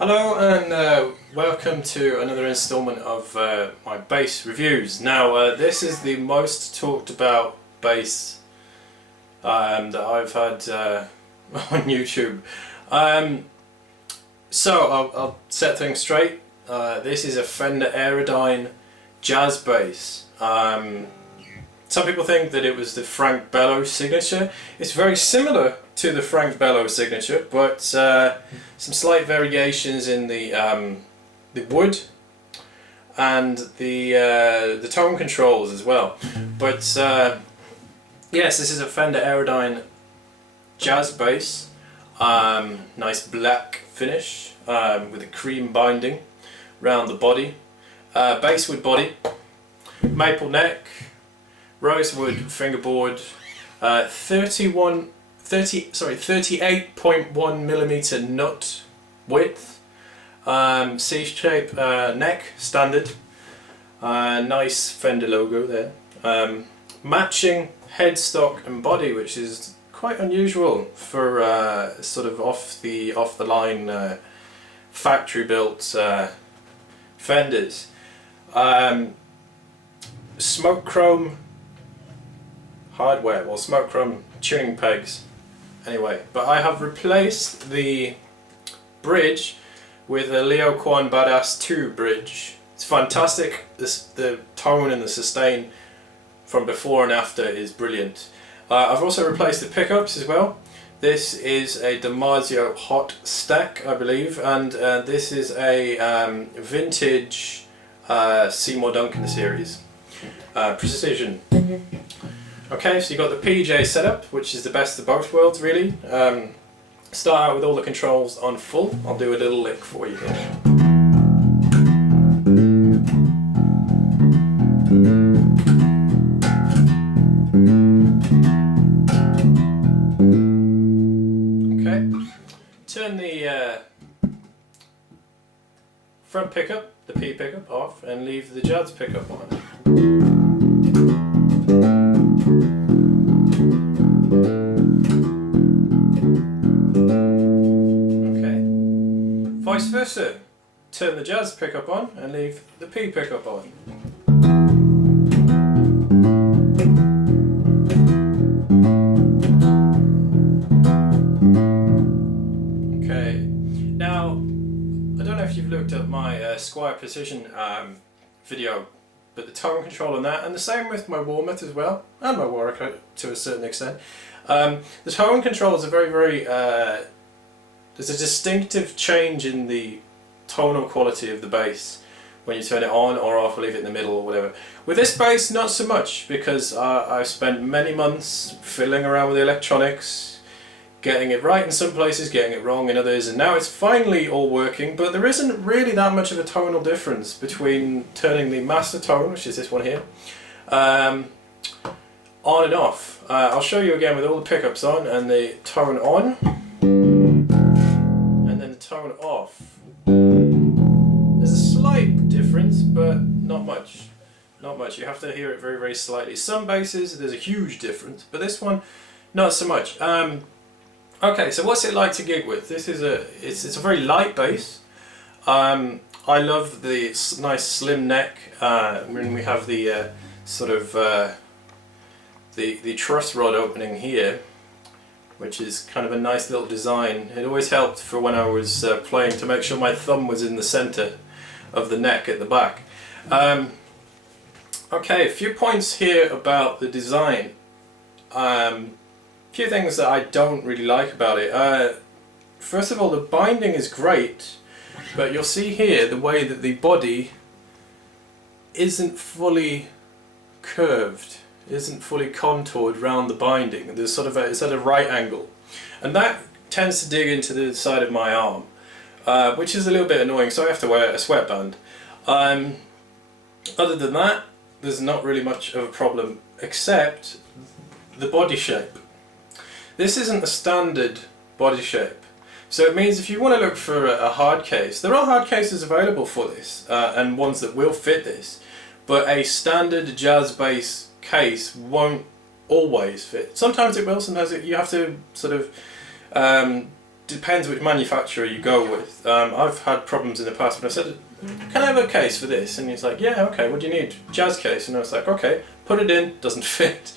Hello and welcome to another installment of my bass reviews. Now this is the most talked about bass that I've had on YouTube. So I'll set things straight. This is a Fender Aerodyne jazz bass. Some people think that it was the Frank Bello signature. It's very similar to the Frank Bello signature, but some slight variations in the wood and the tone controls as well. But yes, this is a Fender Aerodyne jazz bass. Nice black finish with a cream binding around the body. Basswood body, maple neck, rosewood fingerboard, 38.1 millimeter nut width, C-shape neck, standard, nice Fender logo there, matching headstock and body, which is quite unusual for sort of off the line factory built Fenders. Smoke chrome hardware, well, smoke chrome tuning pegs anyway, but I have replaced the bridge with a Leo Kwan Badass 2 bridge. It's fantastic. The tone and the sustain from before and after is brilliant. I've also replaced the pickups as well. This is a Damasio Hot Stack, I believe, and this is a vintage Seymour Duncan series. Precision. Okay, so you've got the PJ setup, which is the best of both worlds really. Start out with all the controls on full. I'll do a little lick for you here. Okay, turn the front pickup, the P pickup, off and leave the jazz pickup on. Vice versa, turn the jazz pickup on and leave the P pickup on. Okay, now I don't know if you've looked at my Squire Precision video, but the tone control on that, and the same with my Warmouth as well, and my Warwick to a certain extent. The tone controls are very there's a distinctive change in the tonal quality of the bass when you turn it on or off or leave it in the middle or whatever. With this bass, not so much, because I've spent many months fiddling around with the electronics, getting it right in some places, getting it wrong in others, and now it's finally all working, but there isn't really that much of a tonal difference between turning the master tone, which is this one here, on and off. I'll show you again with all the pickups on and the tone on. Tone off. There's a slight difference, but not much. Not much. You have to hear it very slightly. Some basses there's a huge difference, but this one not so much. Okay, so what's it like to gig with? This is it's a very light bass. I love the nice slim neck when we have the sort of the truss rod opening here, which is kind of a nice little design. It always helped for when I was playing to make sure my thumb was in the center of the neck at the back. Okay, a few points here about the design. A few things that I don't really like about it. First of all, the binding is great, but you'll see here the way that the body isn't fully curved, isn't fully contoured round the binding. There's sort of it's at a right angle, and that tends to dig into the side of my arm, which is a little bit annoying, so I have to wear a sweatband. Other than that, there's not really much of a problem, except the body shape. This isn't a standard body shape, so it means if you want to look for a hard case, there are hard cases available for this, and ones that will fit this, but a standard jazz bass case won't always fit. Sometimes it will, sometimes you have to sort of depends which manufacturer you go with. I've had problems in the past when I said, can I have a case for this? And he's like, yeah, okay, what do you need? Jazz case. And I was like, okay, put it in, doesn't fit.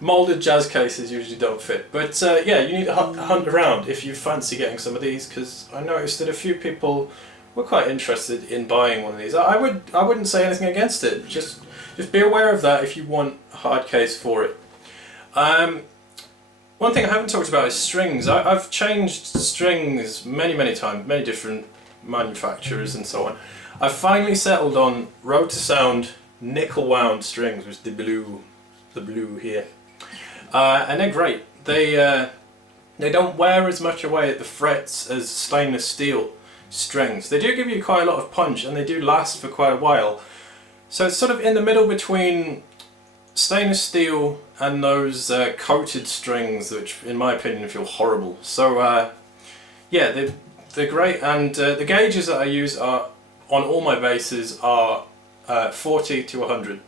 Molded jazz cases usually don't fit. But yeah, you need to hunt around if you fancy getting some of these, because I noticed that a few people were quite interested in buying one of these. I wouldn't say anything against it. Just be aware of that if you want a hard case for it. One thing I haven't talked about is strings. I've changed strings many times, many different manufacturers and so on. I've finally settled on Road to Sound nickel wound strings, which is the blue here, and they're great. They don't wear as much away at the frets as stainless steel strings. They do give you quite a lot of punch, and they do last for quite a while. So it's sort of in the middle between stainless steel and those coated strings, which in my opinion feel horrible. So yeah, they're great, and the gauges that I use are on all my basses are 40 to 100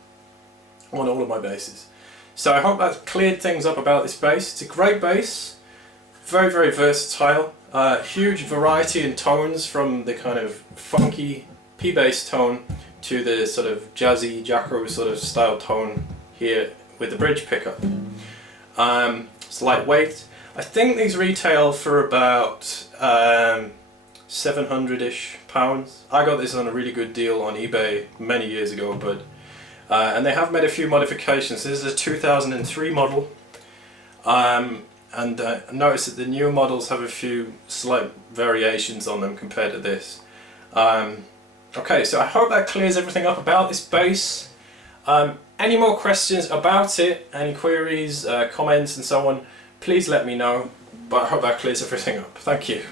on all of my basses. So I hope that's cleared things up about this bass. It's a great bass, very versatile, huge variety in tones, from the kind of funky P bass tone to the sort of jazzy Jacko sort of style tone here with the bridge pickup. It's lightweight. I think these retail for about £700-ish. I got this on a really good deal on eBay many years ago, but and they have made a few modifications. This is a 2003 model, and I noticed that the newer models have a few slight variations on them compared to this. Okay, so I hope that clears everything up about this bass. Any more questions about it, any queries, comments and so on, please let me know, but I hope that clears everything up. Thank you.